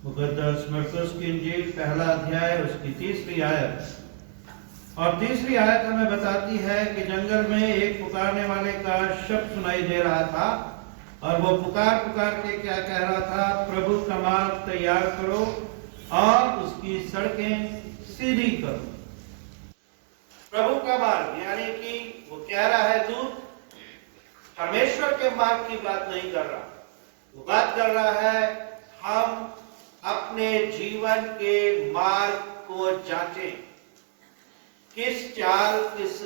मुकद्दस मरकुस की इंजील पहला अध्याय उसकी 3री आयत। और 3री आयत हमें बताती है कि जंगल में एक पुकारने वाले का शब्द सुनाई दे रहा था और वो पुकार पुकार के क्या कह रहा था, प्रभु का मार्ग तैयार करो और उसकी सड़कें सीधी करो। प्रभु का मार्ग यानी कि वो कह रहा है दूत परमेश्वर के मार्ग की बात नहीं कर रहा, वो बात कर रहा है हम अपने जीवन के मार्ग को जांचें, किस चाल किस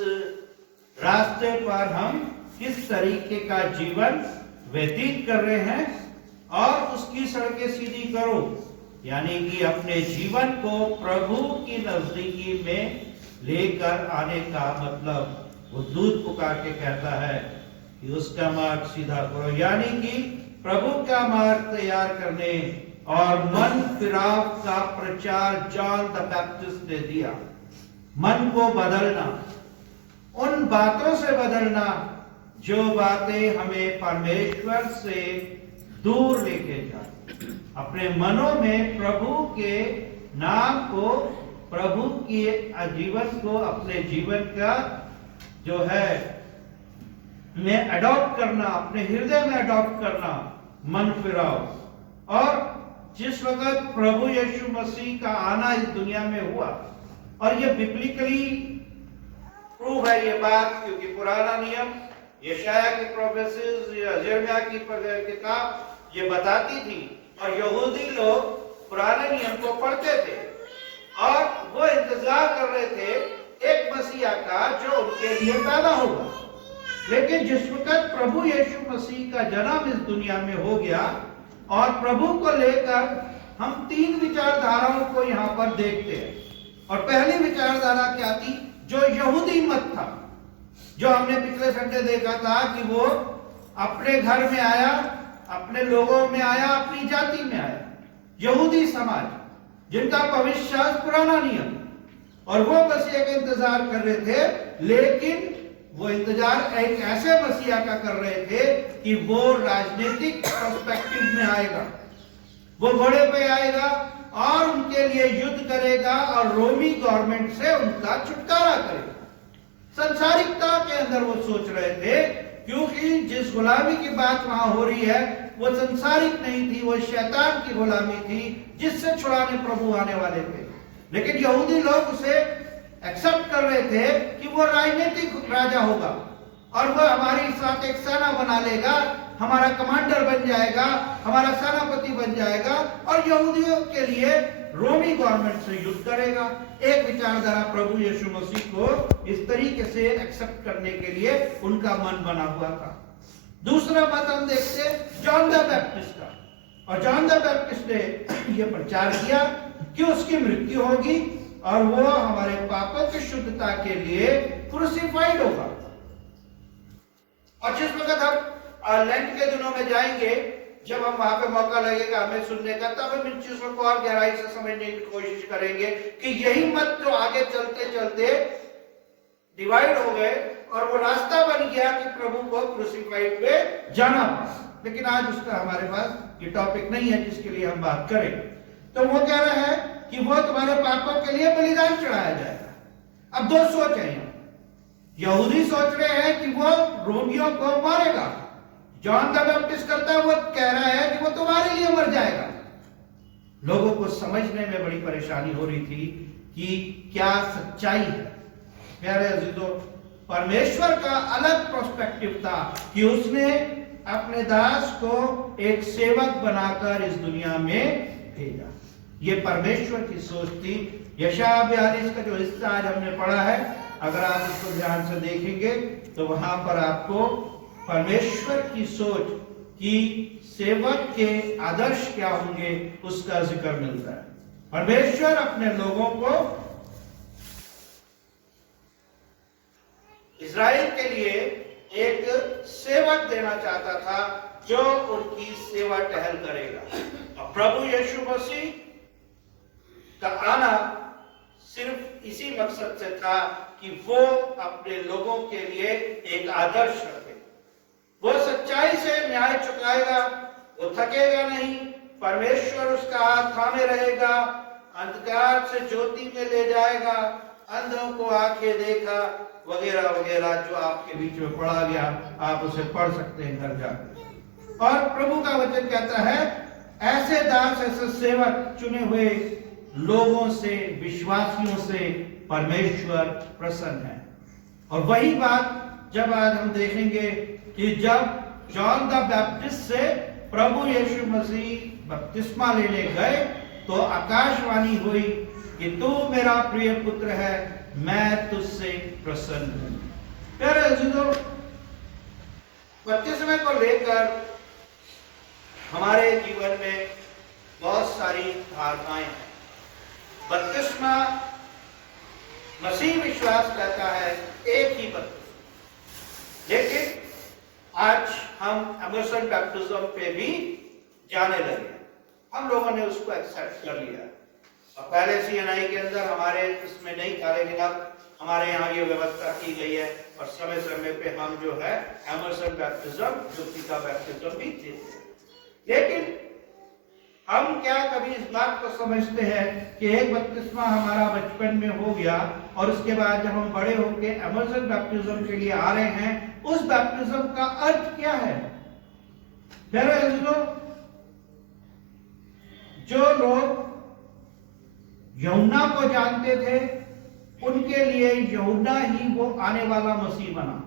रास्ते पर हम किस तरीके का जीवन व्यतीत कर रहे हैं और उसकी सड़कें सीधी करो। यानी कि अपने जीवन को प्रभु की नजदीकी में लेकर आने का मतलब वो दूत पुकार के कहता है कि उसका मार्ग सीधा करो। यानी कि प्रभु का मार्ग तैयार करने और मन फिराव का प्रचार जॉन द बैप्टिस्ट ने दिया। मन को बदलना, उन बातों से बदलना जो बातें हमें परमेश्वर से दूर लेके जाए, अपने मनों में प्रभु के नाम को, प्रभु के जीवन को अपने जीवन का जो है में अडॉप्ट करना, अपने हृदय में अडॉप्ट करना, मन फिराव। और जिस वक्त प्रभु यीशु मसीह का आना इस दुनिया में हुआ, और ये बिब्लिकली प्रूव है ये बात, क्योंकि पुराना नियम यशाया की प्रोफेसीज, यिर्मयाह की किताब ये बताती थी और यहूदी लोग पुराने नियम को पढ़ते थे और वो इंतजार कर रहे थे एक मसीहा का जो उनके लिए पैदा होगा। लेकिन जिस वक्त प्रभु यीशु मसीह का जन्म इस दुनिया में हो गया और प्रभु को लेकर हम 3 विचारधाराओं को यहाँ पर देखते हैं। और पहली विचारधारा क्या थी? जो यहूदी मत था, जो हमने पिछले संडे देखा था कि वो अपने घर में आया, अपने लोगों में आया, अपनी जाति में आया। यहूदी समाज जिनका भविष्य शास्त्र पुराना नियम, और वो मसीहा का इंतजार कर रहे थे, लेकिन वो इंतजार एक ऐसे मसीहा का कर रहे थे कि वो राजनीतिक पर्सपेक्टिव में आएगा, वो घोड़े पे आएगा और उनके लिए युद्ध करेगा और रोमी गवर्नमेंट से उनका छुटकारा करेगा। संसारिकता के अंदर वो सोच रहे थे, क्योंकि जिस गुलामी की बात वहां हो रही है वो संसारिक नहीं थी, वो शैतान की गुलामी थी जिससे छुड़ाने प्रभु आने वाले थे। लेकिन यहूदी लोग उसे एक्सेप्ट कर रहे थे कि वो राजनीतिक राजा होगा और वो हमारे साथ एक सेना बना लेगा, हमारा कमांडर बन जाएगा, हमारा सेनापति बन जाएगा और यहूदियों के लिए रोमी गवर्नमेंट से युद्ध करेगा। एक विचारधारा प्रभु यीशु मसीह को इस तरीके से एक्सेप्ट करने के लिए उनका मन बना हुआ था। दूसरा बात हम देखते जॉन द बैप्टिस्ट का, और जॉन द बैप्टिस्ट ने यह प्रचार किया कि उसकी मृत्यु होगी और वो हमारे पापों की शुद्धता के लिए क्रूसिफाइड होगा। और जिस वक्त हम लेंट के दिनों में जाएंगे, जब हम वहां पे मौका लगेगा हमें सुनने का, तब हम इन चीजों को और गहराई से समझने की कोशिश करेंगे कि यही मत जो आगे चलते चलते डिवाइड हो गए और वो रास्ता बन गया कि प्रभु को क्रूसिफाइड पे जाना पड़ा। लेकिन आज उसका हमारे पास ये टॉपिक नहीं है जिसके लिए हम बात करें। तो वो कह रहा है कि वो तुम्हारे पापों के लिए बलिदान चढ़ाया जाएगा। अब 2 सोच है, यहूदी सोच रहे हैं कि वो रोमियों को मारेगा, जॉन द बैप्टिस्ट करता है, वो कह रहा है कि वो तुम्हारे लिए मर जाएगा। लोगों को समझने में बड़ी परेशानी हो रही थी कि क्या सच्चाई है। प्यारे अजीजों, परमेश्वर का अलग पर्सपेक्टिव था कि उसने अपने दास को एक सेवक बनाकर इस दुनिया में भेजा। ये परमेश्वर की सोच थी। यशायाह 42 का जो हिस्सा आज हमने पढ़ा है, अगर आप इसको ध्यान से देखेंगे तो वहां पर आपको परमेश्वर की सोच कि सेवक के आदर्श क्या होंगे उसका जिक्र मिलता है। परमेश्वर अपने लोगों को इज़राइल के लिए एक सेवक देना चाहता था जो उनकी सेवा टहल करेगा। और प्रभु यीशु मसीह का आना सिर्फ इसी मकसद से था कि वो अपने लोगों के लिए एक आदर्श रखे। वो सच्चाई से न्याय चुकाएगा, वो थकेगा नहीं, परमेश्वर उसका हाथ थामे रहेगा, अंधकार से ज्योति में ले जाएगा, अंधों को आंखें देखा, वगैरह वगैरह जो आपके बीच में पढ़ा गया, आप उसे पढ़ सकते हैं घर जाकर। और प्रभु का वचन कहता है ऐसे दास, ऐसे सेवक, चुने हुए लोगों से, विश्वासियों से परमेश्वर प्रसन्न है। और वही बात जब आज हम देखेंगे कि जब जॉन द बैप्टिस्ट से प्रभु यीशु मसीह बपतिस्मा लेने गए तो आकाशवाणी हुई कि तू मेरा प्रिय पुत्र है, मैं तुझसे प्रसन्न हूं। प्यारे अजीजों, बपतिस्मे को लेकर हमारे जीवन में बहुत सारी धारणाएं हैं। बपतिस्मा मसीह विश्वास कहता है एक ही बपतिस्मा, लेकिन आज हम इमर्सन बैप्टिज्म पे भी जाने लगे। हम लोगों ने उसको एक्सेप्ट कर लिया। और पहले CNI के अंदर हमारे इसमें नहीं था, लेकिन अब हमारे यहाँ ये व्यवस्था की गई है और समय समय पे हम जो है इमर्सन बैप्टिज्म, ज्योति का बैप्टिज्म भी देते हैं। लेकिन हम क्या कभी इस बात को समझते हैं कि एक बपतिस्मा हमारा बचपन में हो गया और उसके बाद जब हम बड़े होके इमर्सन बैप्टिज्म के लिए आ रहे हैं, उस बैप्टिज्म का अर्थ क्या है? जो लोग यूहन्ना को जानते थे, उनके लिए यूहन्ना ही वो आने वाला मसीह बना।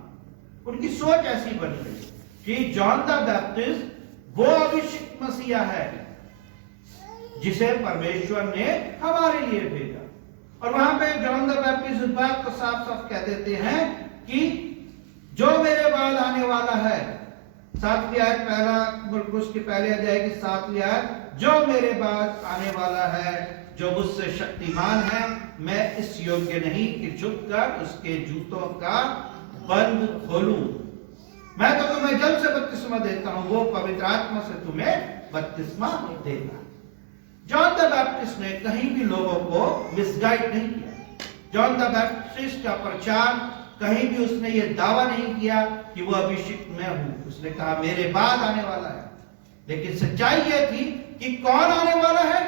उनकी सोच ऐसी बन गई कि जॉन द बैप्टिस्ट वो अभिषिक्त मसीहा है जिसे परमेश्वर ने हमारे लिए भेजा। और वहां पे जॉन द बैप्टिस्ट इस बात को साफ साफ कह देते हैं कि जो मेरे बाद आने वाला है, 7वीं आयत, पहला मरकुस के पहले अध्याय की 7वीं आयत, जो मेरे बाद आने वाला है, जो मुझसे शक्तिमान है, मैं इस योग्य नहीं कि झुककर उसके जूतों का बंद खोलूं। मैं तो तुम्हें जल से बपतिस्मा देता हूं, वो पवित्र आत्मा से तुम्हें बपतिस्मा देगा। जॉन द बैप्टिस्ट ने कहीं भी लोगों को मिसगाइड नहीं किया। जॉन द बैप्टिस्ट का प्रचार कहीं भी उसने ये दावा नहीं किया कि वो अभिषिक्त मैं हूं। उसने कहा मेरे बाद आने वाला है। लेकिन सच्चाई ये थी कि कौन आने वाला है,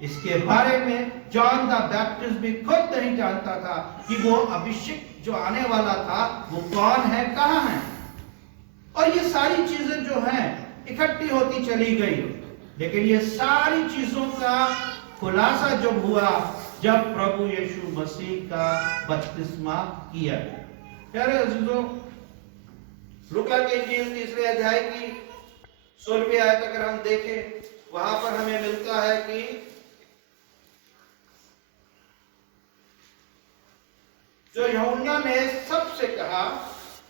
इसके बारे में जॉन द बैप्टिस्ट भी खुद नहीं जानता था कि वो अभिषिक्त जो आने वाला था वो कौन है, कहां है। और ये सारी चीजें जो हैं इकट्ठी होती चली गई, लेकिन ये सारी चीजों का खुलासा जब हुआ जब प्रभु यीशु मसीह का बपतिस्मा किया गया। प्यारे अजीजों, लूका के इंजील 3 अध्याय की 16वीं आयत अगर हम देखें, वहां पर हमें मिलता है कि जो यूहन्ना ने सबसे कहा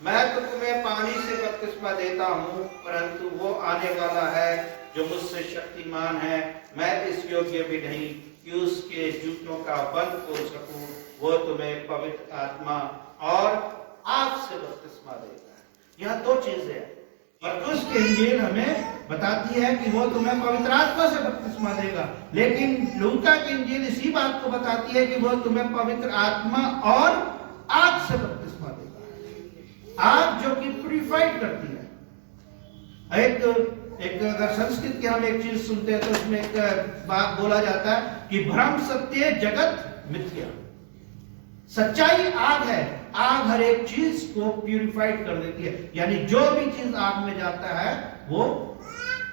मैं तो तुम्हें पानी से बपतिस्मा देता हूं, परंतु वो आने वाला है जो मुझसे शक्तिमान है, मैं इस योग्य भी नहीं कि उसके जूतों का बंद खोल सकूं, वो तुम्हें पवित्र आत्मा और आग से बपतिस्मा देता है। यह दो चीजें हैं। मरकुस की इंजील हमें बताती है कि वो तुम्हें पवित्र आत्मा से बपतिस्मा देगा, लेकिन लूका की इंजील इसी बात को बताती है कि वो तुम्हें पवित्र आत्मा और आग से बपतिस्मा देगा। आग जो कि प्यूरिफाइड करती है। एक अगर संस्कृत की हम एक चीज सुनते हैं तो उसमें एक बात बोला जाता है कि भ्रम सत्य जगत मिथ्या। सच्चाई आग है। आग हर एक चीज को प्यूरिफाइड कर देती है, यानी जो भी चीज आग में जाता है वो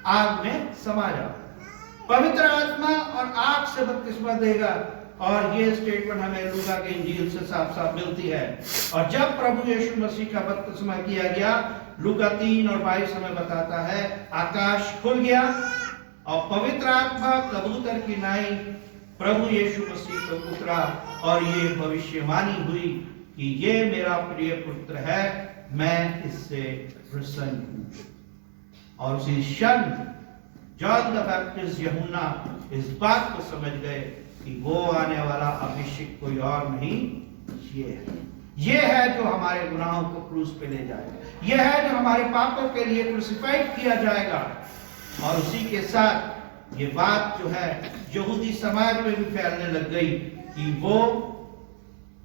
आग में समा जाता है। पवित्र आत्मा और आग से बपतिस्मा देगा, और ये स्टेटमेंट हमें लूका के इंजील से साफ साफ मिलती है। और जब प्रभु यीशु मसीह का बपतिस्मा किया गया, लूका 3:22 हमें बताता है आकाश खुल गया और पवित्र आत्मा कबूतर की नाई प्रभु यीशु मसीह को उतरा, और ये भविष्यवाणी हुई कि ये मेरा प्रिय पुत्र है, मैं इससे प्रसन्न हूं। और उसी क्षण जॉन द बैप्टिस्ट यूहन्ना इस बात को समझ गए कि वो आने वाला अभिषेक कोई और नहीं, ये है जो हमारे गुनाहों को क्रूस पे ले जाएगा, ये है जो हमारे पापों के लिए क्रूसिफाइड किया जाएगा। और उसी के साथ ये बात जो है यहूदी समाज में भी फैलने लग गई कि वो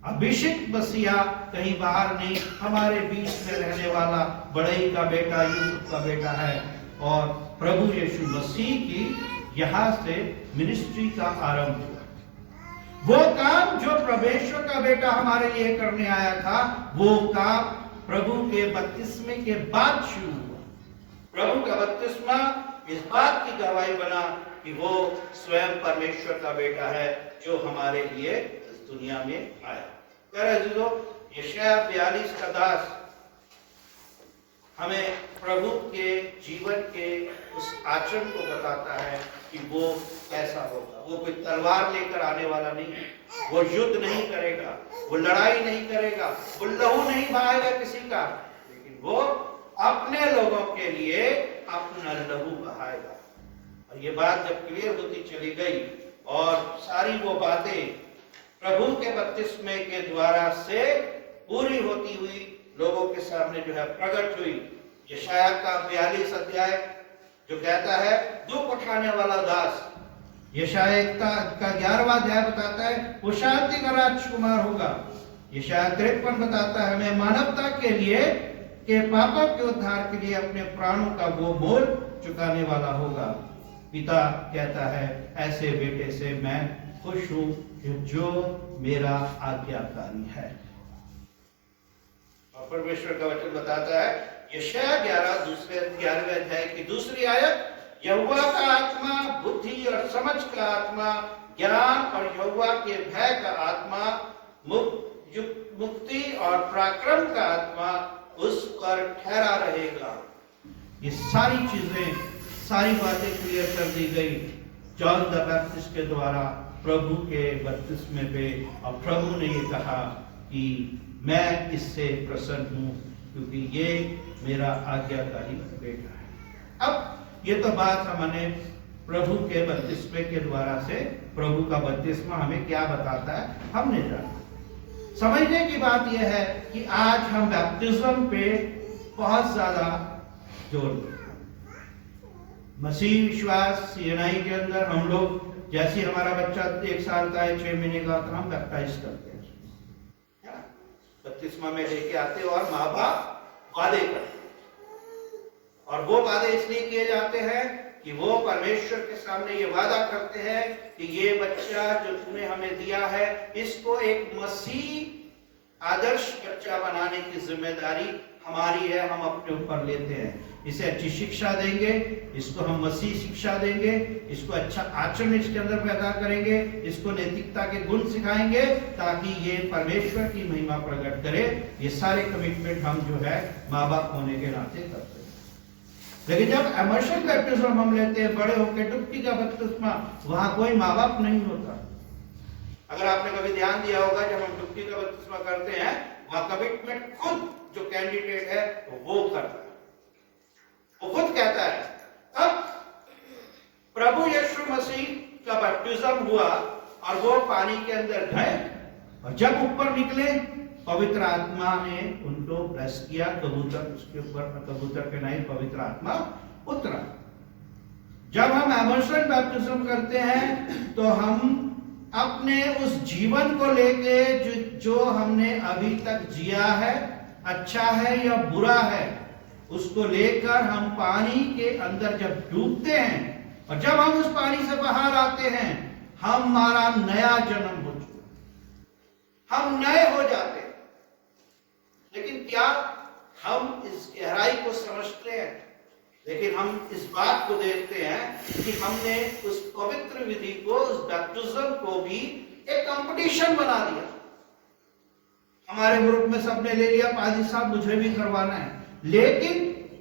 अभिषेक मसीहा कहीं बाहर नहीं, हमारे बीच में रहने वाला बड़ई का बेटा, यूसुफ का बेटा है, और प्रभु यीशु मसीह की यहाँ से मिनिस्ट्री का आरंभ हुआ। वो काम जो परमेश्वर का बेटा हमारे लिए करने आया था, वो काम प्रभु के बपतिस्मे के बाद शुरू हुआ। प्रभु का बपतिस्मा इस बात की गवाही बना कि वो स्वयं परमेश्वर का बेटा है जो हमारे लिए इस दुनिया में आया। प्यारे अजीजों, यशायाह 42 का दास हमें प्रभु के जीवन के उस आचरण को बताता है कि वो कैसा होगा। वो कोई तलवार लेकर आने वाला नहीं है, वो युद्ध नहीं करेगा, वो लड़ाई नहीं करेगा, वो लहू नहीं बहाएगा किसी का, लेकिन वो अपने लोगों के लिए अपना लहू बहाएगा। और ये बात जब क्लियर होती चली गई और सारी वो बातें प्रभु के बपतिस्मे के द्वारा से पूरी होती हुई लोगों के सामने जो है प्रकट हुई। यशायाह का 42 अध्याय जो कहता है दुख उठाने वाला दास, यशायाह का 11वां अध्याय बताता है वो शांति का राजकुमार होगा। यशायाह 53 बताता है हमें मानवता के लिए के पापों के उद्धार के लिए अपने प्राणों का वो मोल चुकाने वाला होगा। पिता कहता है ऐसे बेटे से मैं खुश हूं जो मेरा आज्ञाकारी है। और परमेश्वर का वचन बताता है यशायाह 11वें अध्याय की दूसरी आयत, यहोवा का आत्मा बुद्धि और समझ का आत्मा, ज्ञान और यहोवा के भय का आत्मा, मुक्ति और पराक्रम का आत्मा उस पर ठहरा रहेगा। ये सारी चीजें, सारी बातें क्लियर कर दी गई जॉन द बैप्टिस्ट के द्वारा प्रभु के बपतिस्मे पे। और प्रभु ने ये कहा कि मैं इससे प्रसन्न हूं क्योंकि ये मेरा आज्ञाकारी बेटा है। अब ये तो बात हमने प्रभु के बपतिस्मे के द्वारा से, प्रभु का बपतिस्मा हमें क्या बताता है हमने जाना। समझने की बात यह है कि आज हम बैप्टिज्म पे बहुत ज्यादा जोर देते हैं। मसीह विश्वास सीएनआई के अंदर हम लोग जैसे हमारा बच्चा 1 साल का है, 6 महीने का, तो हम बैप्टाइज करते हैं, बपतिस्मा में लेके आते हैं और माँ बाप वादे करते हैं। और वो वादे इसलिए किए जाते हैं कि वो परमेश्वर के सामने ये वादा करते हैं कि ये बच्चा जो तूने हमें दिया है, इसको एक मसीह आदर्श बच्चा बनाने की जिम्मेदारी हमारी है, हम अपने ऊपर लेते हैं। इसे अच्छी शिक्षा देंगे, इसको हम मसीह शिक्षा देंगे, इसको अच्छा आचरण इसके अंदर पैदा करेंगे, इसको नैतिकता के गुण सिखाएंगे ताकि ये परमेश्वर की महिमा प्रकट करे। ये सारे कमिटमेंट हम जो है माँ बाप होने के नाते करते हैं। लेकिन जब इमर्शन बैप्टिज्म हम लेते हैं, बड़े होकर डुबकी का बपतिस्मा, वहां कोई माँ बाप नहीं होता। अगर आपने कभी ध्यान दिया होगा, जब हम डुबकी का बपतिस्मा करते हैं वहां कमिटमेंट खुद जो कैंडिडेट है वो करता है, वो खुद कहता है। अब प्रभु यीशु मसीह का बपतिस्म हुआ और वो पानी के अंदर गए और जब ऊपर निकले पवित्र आत्मा ने उनको ब्लेस किया, कबूतर उसके ऊपर, कबूतर के नहीं पवित्र आत्मा उतरा। जब हम इमर्शन बैप्टिज्म करते हैं तो हम अपने उस जीवन को लेके जो हमने अभी तक जिया है, अच्छा है या बुरा है, उसको लेकर हम पानी के अंदर जब डूबते हैं और जब हम उस पानी से बाहर आते हैं, हमारा नया जन्म हो चुका, हम नए हो जाते हैं। लेकिन क्या हम इस गहराई को समझते हैं? लेकिन हम इस बात को देखते हैं कि हमने उस पवित्र विधि को, उस बैप्टिज्म को भी एक कंपटीशन बना दिया। हमारे ग्रुप में सबने ले लिया, पादी साहब मुझे भी करवाना है। लेकिन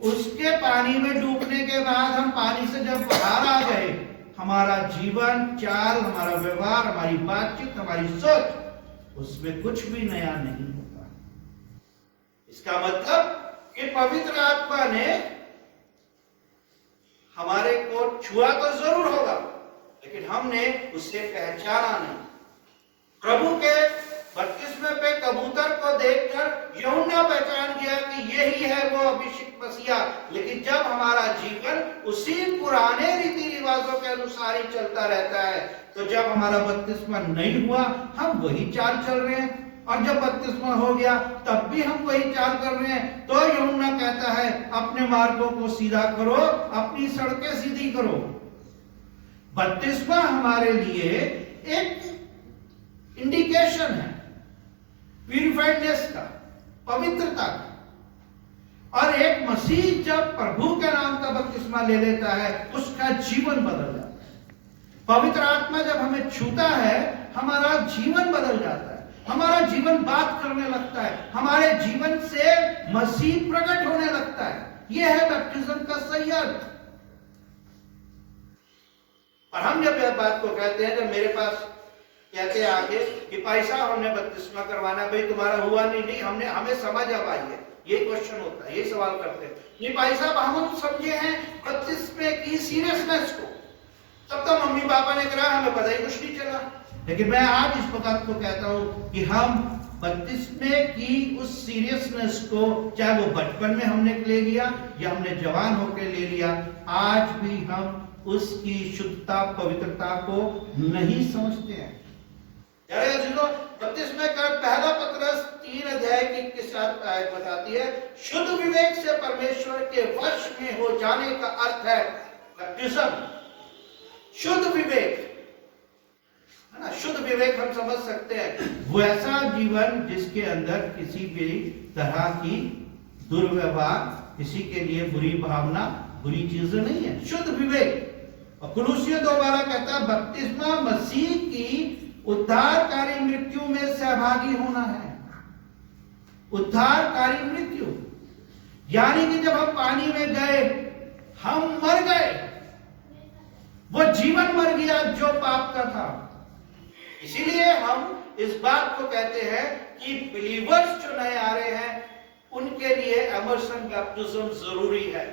उसके पानी में डूबने के बाद हम पानी से जब बाहर आ गए, हमारा जीवन चाल, हमारा व्यवहार, हमारी बातचीत, हमारी सोच, उसमें कुछ भी नया नहीं होता। इसका मतलब कि पवित्र आत्मा ने हमारे को छुआ तो जरूर होगा, लेकिन हमने उसे पहचाना नहीं। प्रभु के बपतिस्मे पे कबूतर को देखकर यूहन्ना पहचान गया कि यही है वो अभिषिक्त मसीहा। लेकिन जब हमारा जीवन उसी पुराने रीति रिवाजों के अनुसार ही चलता रहता है, तो जब हमारा बपतिस्मा नहीं हुआ, हम वही चाल चल रहे हैं। और जब बपतिस्मा हो गया तब भी हम वही चाल कर रहे हैं। तो यूहन्ना कहता है अपने मार्गों को सीधा करो, अपनी सड़कें सीधी करो। बपतिस्मा हमारे लिए एक इंडिकेशन है प्यूरिफाइडनेस का, पवित्रता का। और एक मसीह जब प्रभु के नाम का बपतिस्मा ले लेता है उसका जीवन बदल जाता है। पवित्र आत्मा जब हमें छूता है हमारा जीवन बदल जाता है, हमारा जीवन बात करने लगता है, हमारे जीवन से मसीह प्रकट होने लगता है। यह है बैप्टिज्म का सही अर्थ। और हम जब यह बात को कहते हैं, जब मेरे पास कहते हैं आगे कि भाई साहब हमने बपतिस्मा करवाना, भाई तुम्हारा हुआ नहीं, हमें समझ अब आई है, ये क्वेश्चन होता है, ये सवाल करते हैं। नहीं भाई साहब हम समझे हैं बपतिस्मे की सीरियसनेस को, तब तो मम्मी पापा ने करा, हमें पता ही कुछ नहीं चला। लेकिन मैं आज इस वक्त को कहता हूं कि हम बपतिस्मे की उस सीरियसनेस को, चाहे वो बचपन में हमने ले लिया या हमने जवान होकर ले लिया, आज भी हम उसकी शुद्धता पवित्रता को नहीं समझते हैं। बपतिस्मे का पहला पत्रस 3 अध्याय की 21 आयत बताती है, शुद्ध विवेक से परमेश्वर के वश में हो जाने का अर्थ है बपतिस्म। शुद्ध विवेक है ना, शुद्ध विवेक हम समझ सकते हैं वो ऐसा जीवन जिसके अंदर किसी भी तरह की दुर्व्यवहार, किसी के लिए बुरी भावना, बुरी चीजें नहीं है, शुद्ध विवेक। और कुलुसियों 2:12 कहता है बपतिस्मा मसीह की उद्धारकारी मृत्यु में सहभागी होना है। उद्धारकारी मृत्यु यानी कि जब हम पानी में गए हम मर गए, वो जीवन मर गया जो पाप का था। इसीलिए हम इस बात को कहते हैं कि बिलीवर्स जो नए आ रहे हैं उनके लिए इमर्शन बैप्टिज्म जरूरी है।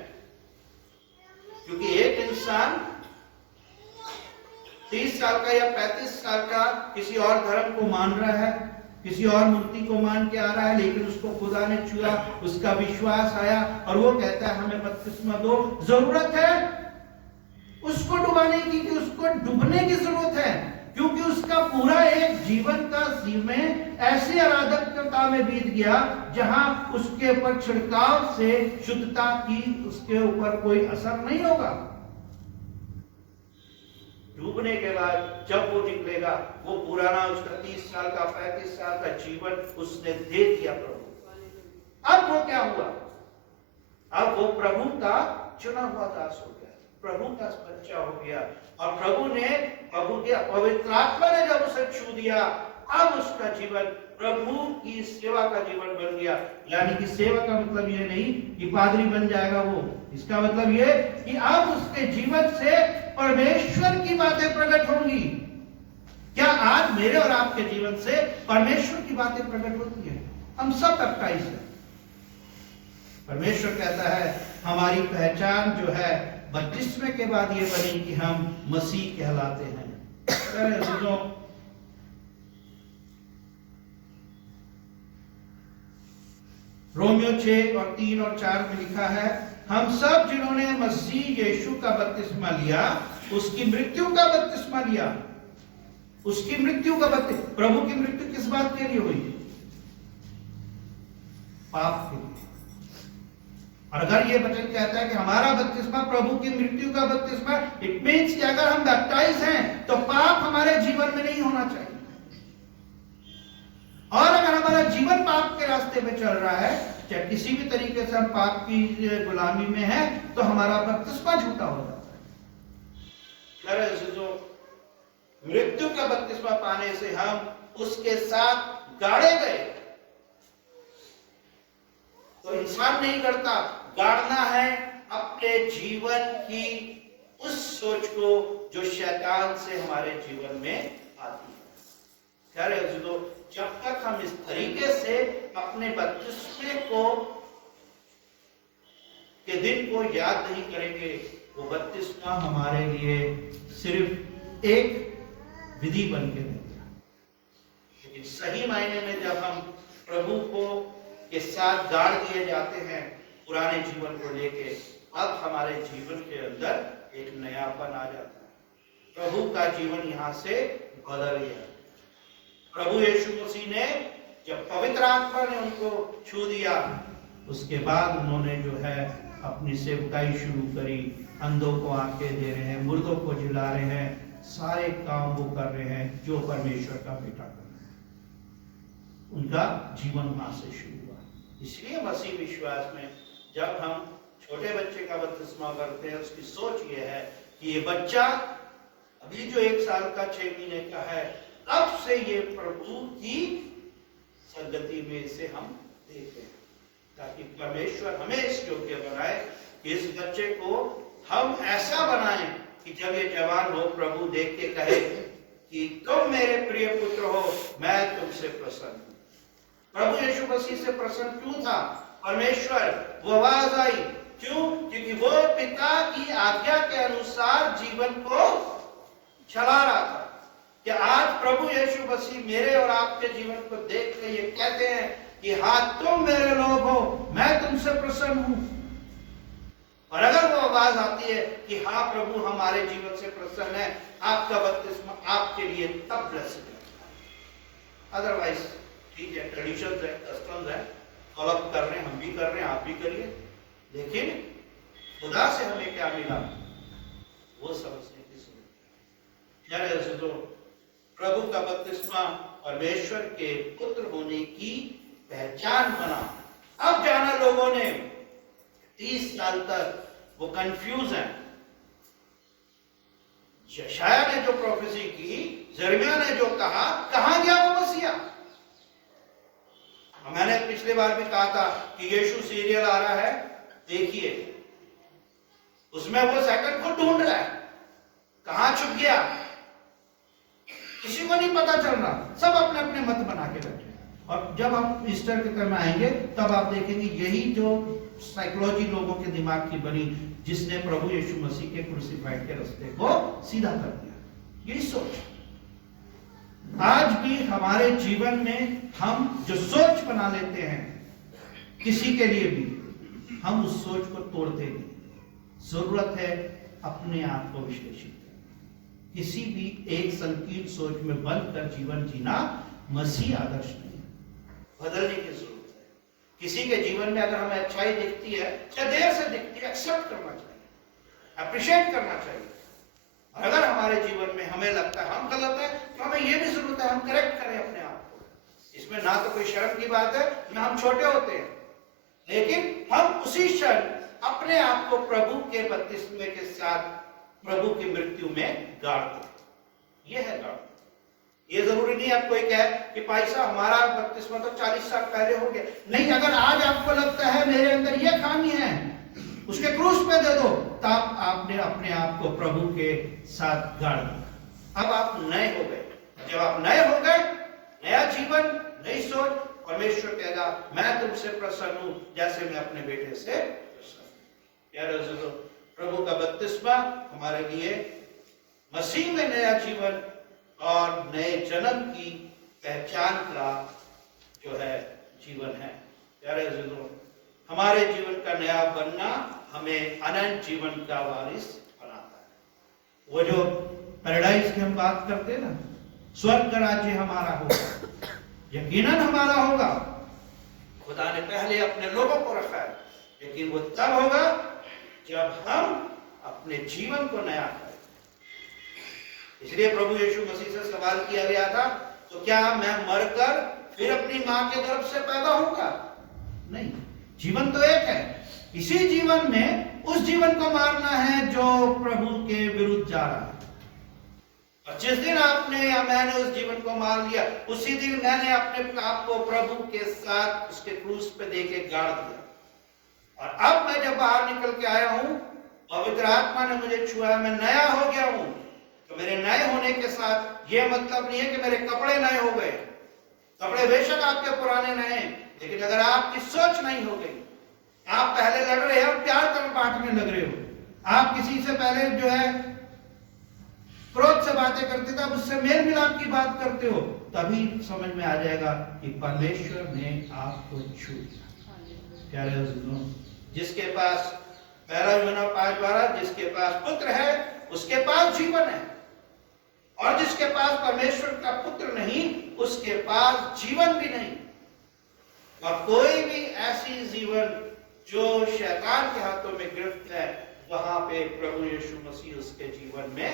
क्योंकि एक इंसान 30 साल का या 35 साल का किसी और धर्म को मान रहा है, किसी और मूर्ति को मान के आ रहा है, लेकिन उसको खुदा ने छुआ, उसका विश्वास आया और वो कहता है हमें बपतिस्मा दो। जरूरत है उसको डुबाने की, कि उसको डूबने की जरूरत है, क्योंकि उसका पूरा एक जीवन का सीमें ऐसी आराधकता में बीत गया जहां उसके ऊपर छिड़काव से शुद्धता की उसके ऊपर कोई असर नहीं होगा। डूबने के बाद जब वो निकलेगा, वो पुराना उसका 30 साल का 35 साल का जीवन उसने दे दिया प्रभु। अब वो क्या हुआ? अब वो प्रभु का चुना हुआ दास हो गया, प्रभु का बच्चा हो गया। और प्रभु के पवित्र आत्मा ने जब उसे छू दिया, अब उसका जीवन प्रभु की सेवा का जीवन बन गया। यानी कि सेवा का मतलब ये नहीं कि पादरी बन जाएगा वो, इसका मतलब ये कि अब उसके जीवन से परमेश्वर की बातें प्रकट होंगी। क्या आज मेरे और आपके जीवन से परमेश्वर की बातें प्रकट होती है? हम सब बैप्टाइज हैं। परमेश्वर कहता है हमारी पहचान जो है बपतिस्मे के बाद ये बनी कि हम मसीह कहलाते हैं। रोमियो 6 और 3 और 4 में लिखा है, हम सब जिन्होंने मसीह यीशु का बपतिस्मा लिया, उसकी मृत्यु का बपतिस्मा लिया। उसकी मृत्यु का बपतिस्मा, प्रभु की मृत्यु किस बात के लिए हुई? पाप के लिए। और अगर ये वचन कहता है कि हमारा बपतिस्मा प्रभु की मृत्यु का बपतिस्मा, इट मींस कि अगर हम बैप्टाइज हैं तो पाप हमारे जीवन में नहीं होना चाहिए। और अगर हमारा जीवन पाप के रास्ते में चल रहा है, चाहे किसी भी तरीके से हम पाप की गुलामी में हैं, तो हमारा बपतिस्मा झूठा हो जाता है। जो मृत्यु का बपतिस्मा पाने से हम उसके साथ गाड़े गए, तो इंसान नहीं करता, गाड़ना है अपने जीवन की उस सोच को जो शैतान से हमारे जीवन में आती है। जो जब तक हम इस तरीके से अपने बपतिस्मे को के दिन को याद नहीं करेंगे, वो बपतिस्मा हमारे लिए सिर्फ एक विधि बन के रहेगा। लेकिन सही मायने में जब हम प्रभु को के साथ गाड़ दिए जाते हैं पुराने जीवन को लेके, अब हमारे जीवन के अंदर एक नयापन आ जाता है। प्रभु का जीवन यहां से बदल गया। प्रभु यीशु मसीह ने जब पवित्र आत्मा ने उनको छू दिया, उसके बाद उन्होंने जो है अपनी सेवकाई शुरू करी। अंधों को आंखें दे रहे हैं, मुर्दों को जिला रहे हैं, सारे काम वो कर रहे हैं जो परमेश्वर का बेटा कर रहे हैं। उनका जीवन वहां से शुरू हुआ। इसलिए मसीह विश्वास में जब हम छोटे बच्चे का बपतिस्मा करते हैं, उसकी सोच ये है कि ये बच्चा अभी जो 1 साल का 6 महीने का है, अब से ये प्रभु की संगति में इसे हम देखें, ताकि परमेश्वर हमें इस योग्य बनाए कि इस बच्चे को हम ऐसा बनाएं कि जब ये जवान हो, प्रभु देख के कहे कि तुम मेरे प्रिय पुत्र हो, मैं तुमसे प्रसन्न हूं। प्रभु यीशु मसीह से प्रसन्न क्यों था परमेश्वर? वो आवाज आई, क्यों? क्योंकि वो पिता की आज्ञा के अनुसार जीवन को चला रहा था। कि आज प्रभु यीशु मसीह मेरे और आपके जीवन को देख के ये कहते हैं कि हाँ, तुम मेरे लोग हो, मैं तुमसे प्रसन्न हूं। और अगर वो आवाज आती है कि हाँ प्रभु हमारे जीवन से प्रसन्न है, आपका बपतिस्मा आपके लिए तब ब्लेसिंग है। अदरवाइज ठीक है, ट्रेडिशन है, कस्टम्स है, फॉलो कर रहे हैं, हम भी कर रहे हैं, आप भी करिए, लेकिन खुदा से हमें क्या मिला वो समझने की जरूरत है। प्रभु का बपतिस्मा परमेश्वर के पुत्र होने की पहचान बना। अब जाना लोगों ने 30 साल तक वो कंफ्यूज हैं। यशायाह ने जो प्रोफेसी की, यिर्मयाह ने जो कहा, कहां गया वो मसीहा? मैंने पिछले बार भी कहा था कि यीशु सीरियल आ रहा है, देखिए, उसमें वो सेकंड को ढूंढ रहा है, कहां छुप गया किसी को नहीं पता चल रहा, सब अपने अपने मत बना के बैठे। और जब हम ईस्टर के टाइम आएंगे तब आप देखेंगे यही जो साइकोलॉजी लोगों के दिमाग की बनी, जिसने प्रभु यीशु मसीह के क्रूसिफाइड के रास्ते को सीधा कर दिया। यही सोच आज भी हमारे जीवन में हम जो सोच बना लेते हैं किसी के लिए भी, हम उस सोच को तोड़ते नहीं। जरूरत है अपने आप को विश्लेषित, किसी भी एक संकीर्ण सोच में बंद कर जीवन जीना मसीह आदर्श नहीं है, बदलने की जरूरत है। किसी के जीवन में अगर हमें अच्छाई दिखती है, चाहे देर से दिखती है, एक्सेप्ट करना चाहिए, अप्रिशिएट करना चाहिए। और अगर हमारे जीवन में हमें लगता है हम गलत है, तो हमें यह भी जरूरत है हम करेक्ट करें अपने आप को। इसमें ना तो कोई शर्म की बात है, ना हम छोटे होते हैं, लेकिन हम उसी क्षण अपने आप को प्रभु के बपतिस्मे के साथ प्रभु की मृत्यु में गाड़ दो। यह है गाड़। ये जरूरी नहीं आप कोई कहे कि भाई साहब हमारा बपतिस्मा तो 40 साल पहले हो गया। नहीं, अगर आज आपको लगता है मेरे अंदर यह खामी है, उसके क्रूस पे दे दो, तब आपने अपने आप को प्रभु के साथ गाड़ दिया। अब आप नए हो गए। जब आप नए हो गए, नया जीवन, नई सोच, परमेश्वर कहेगा मैं तुमसे प्रसन्न हूं जैसे मैं अपने बेटे से प्रसन्न हूं। प्रभु का बपतिस्मा हमारे लिए मसीह में नया जीवन और नए जन्म की पहचान का जो है जीवन है। प्यारे अज़ीज़ों, हमारे जीवन का नया बनना हमें अनंत जीवन का वारिस बनाता है। वो जो पैराडाइज की हम बात करते हैं ना, स्वर्ग का राज्य हमारा होगा, यकीनन हमारा होगा। खुदा ने पहले अपने लोगों को रखा है, लेकिन वो तब होगा जब हम अपने जीवन को नया करें। इसलिए प्रभु यीशु मसीह से सवाल किया गया था, तो क्या मैं मरकर फिर अपनी मां के गर्भ से पैदा होऊंगा? नहीं, जीवन तो एक है। इसी जीवन में उस जीवन को मारना है जो प्रभु के विरुद्ध जा रहा है। और जिस दिन आपने या मैंने उस जीवन को मार लिया, उसी दिन मैंने अपने आप को प्रभु के साथ उसके क्रूस पे देके गाड़ दिया। और अब मैं जब बाहर निकल के आया हूं, पवित्र आत्मा ने मुझे छुआ, मैं नया हो गया हूं। तो मेरे नए होने के साथ यह मतलब नहीं है कि मेरे कपड़े नए हो गए। कपड़े बेशक आपके पुराने नए, लेकिन अगर आपकी सोच नहीं हो गई, आप पहले लड़ रहे हो, प्यार कर बांटने लग रहे हो, आप किसी से पहले जो है क्रोध से बातें करते थे, अब उससे मेल मिलाप की बात करते हो, तभी समझ में आ जाएगा कि परमेश्वर ने आपको छू लिया। प्यारे अज़ीज़ों, जिसके पास पहला यूहन्ना 5:12, जिसके पास पुत्र है उसके पास जीवन है, और जिसके पास परमेश्वर का पुत्र नहीं उसके पास जीवन भी नहीं। और कोई भी ऐसी जीवन जो शैतान के हाथों में गिरफ्त है, वहां पे प्रभु यीशु मसीह उसके जीवन में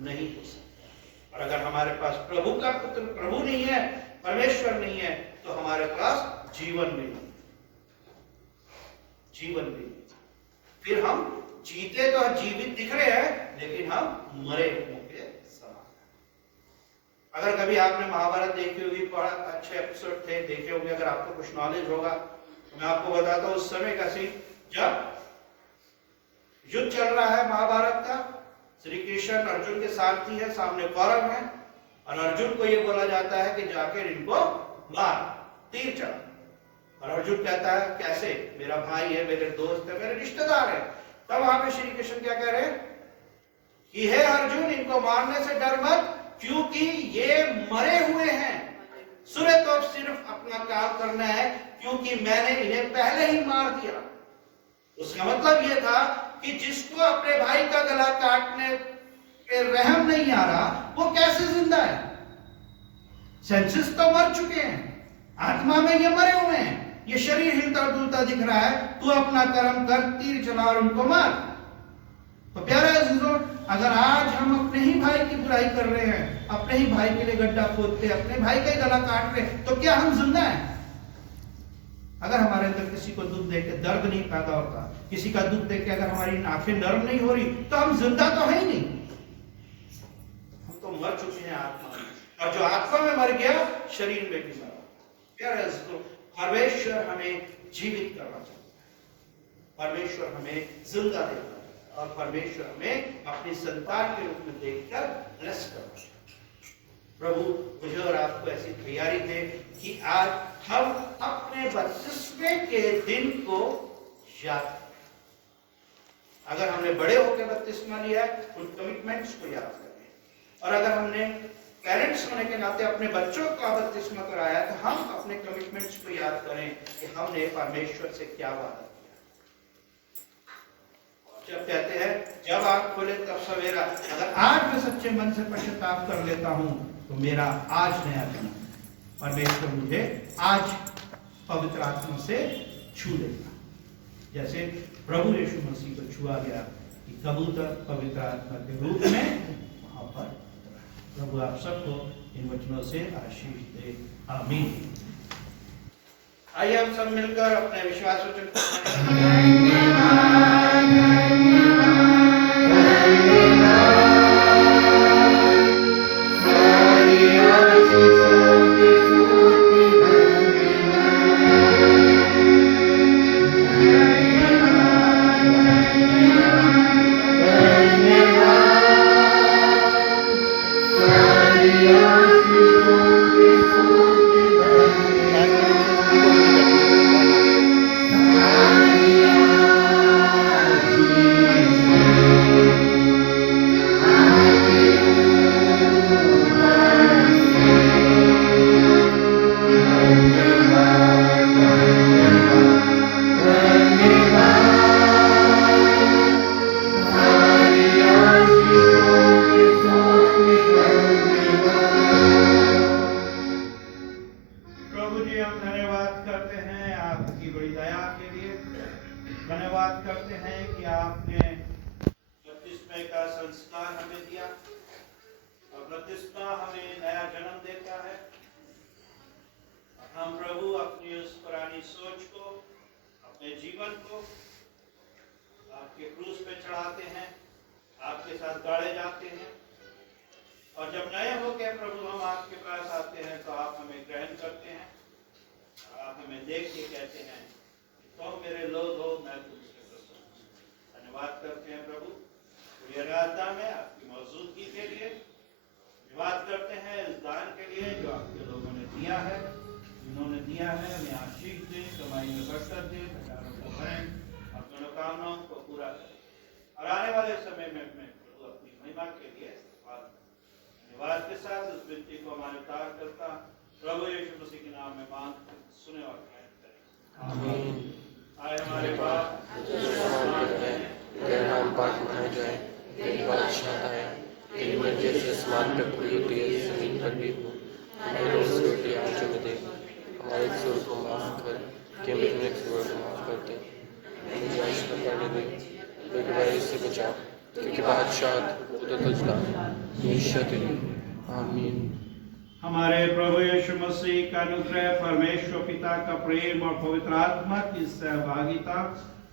नहीं हो सकता। और अगर हमारे पास प्रभु का पुत्र प्रभु नहीं है, परमेश्वर नहीं है, तो हमारे पास जीवन भी नहीं, जीवन भी नहीं। फिर हम जीते तो जीवित दिख रहे हैं, लेकिन हम मरे हुए के समान। अगर कभी आपने महाभारत देखी होगी, बड़ा अच्छे एपिसोड थे, देखे होंगे, अगर आपको कुछ नॉलेज होगा तो मैं आपको बताता हूं। उस समय का सीन, जब युद्ध चल रहा है महाभारत का, श्री कृष्ण अर्जुन के सारथी है, सामने कौरव है, और अर्जुन को यह बोला जाता है कि जाकर इनको मार, तीर चला। और अर्जुन कहता है कैसे, मेरा भाई है, मेरे दोस्त है, मेरे रिश्तेदार है। तब वहां पे श्री कृष्ण क्या कह रहे हैं कि हे अर्जुन, इनको मारने से डर मत, क्योंकि ये मरे हुए हैं। सुने तो सिर्फ अपना काम करना है, क्योंकि मैंने इन्हें पहले ही मार दिया। उसका मतलब यह था कि जिसको अपने भाई का गला काटने पे रहम नहीं आ रहा, वो कैसे जिंदा है? सेंसेस तो मर चुके हैं, आत्मा में ये मरे हुए हैं, ये शरीर हिलता डुलता दिख रहा है। तू अपना कर्म कर, तीर चला और उनको मार। तो प्यारे अजीजों, अगर आज हम अपने ही भाई की बुराई कर रहे हैं, अपने ही भाई के लिए गड्ढा खोदते, अपने भाई का गला काट रहे, तो क्या हम जिंदा हैं? अगर हमारे अंदर किसी को दुख देख के दर्द नहीं पैदा होता, किसी का दुख देख के अगर हमारी आंखें नर्म नहीं हो रही, तो हम जिंदा तो है ही नहीं, हम तो मर चुके हैं आत्मा में। और जो आत्मा में मर गया, शरीर में भी मरा। प्यारे अजीजों, परमेश्वर हमें जीवित करना चाहता है, परमेश्वर हमें जिंदा देखना चाहता है, और परमेश्वर हमें अपनी संतान के रूप में देखकर ब्लेस करना चाहता है। प्रभु मुझे और आपको ऐसी तैयारी दे कि आज हम अपने बपतिस्मे के दिन को याद करें। अगर हमने बड़े होकर बपतिस्मा लिया है, उन कमिटमेंट्स को याद करें। और अगर हमने पेरेंट्स होने के नाते अपने बच्चों का बपतिस्मा कराया, तो हम अपने कमिटमेंट्स को याद करें कि हमने परमेश्वर से क्या वादा किया। जब कहते हैं जब आंख खोले तब सवेरा, अगर आज मैं सच्चे मन से पश्चाताप कर लेता हूं, तो मेरा आज नया जन्म, परमेश्वर मुझे आज पवित्र आत्मा से छू लेगा, जैसे प्रभु यीशु मसीह को छुआ गया कि कबूतर पवित्र आत्मा के रूप में वहां पर। प्रभु आप सबको इन वचनों से आशीष दे, आमीन। आइए हम सब मिलकर अपने विश्वास वचन हमारे कसूर को माफ़ कर कि हम अपने कसूर को माफ़ करते हैं। मुझे आइश में पढ़ने दे, बल्कि बुराई से बचा, क्योंकि बादशाह खुद तुझका हमेशा तेरी। आमीन। हमारे प्रभु यीशु मसीह का अनुग्रह, परमेश्वर पिता का प्रेम और पवित्र आत्मा की सहभागिता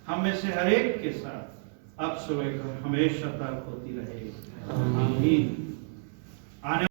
हम में से हर एक के साथ अब से लेकर हमेशा तक होती रहे। आमीन। आने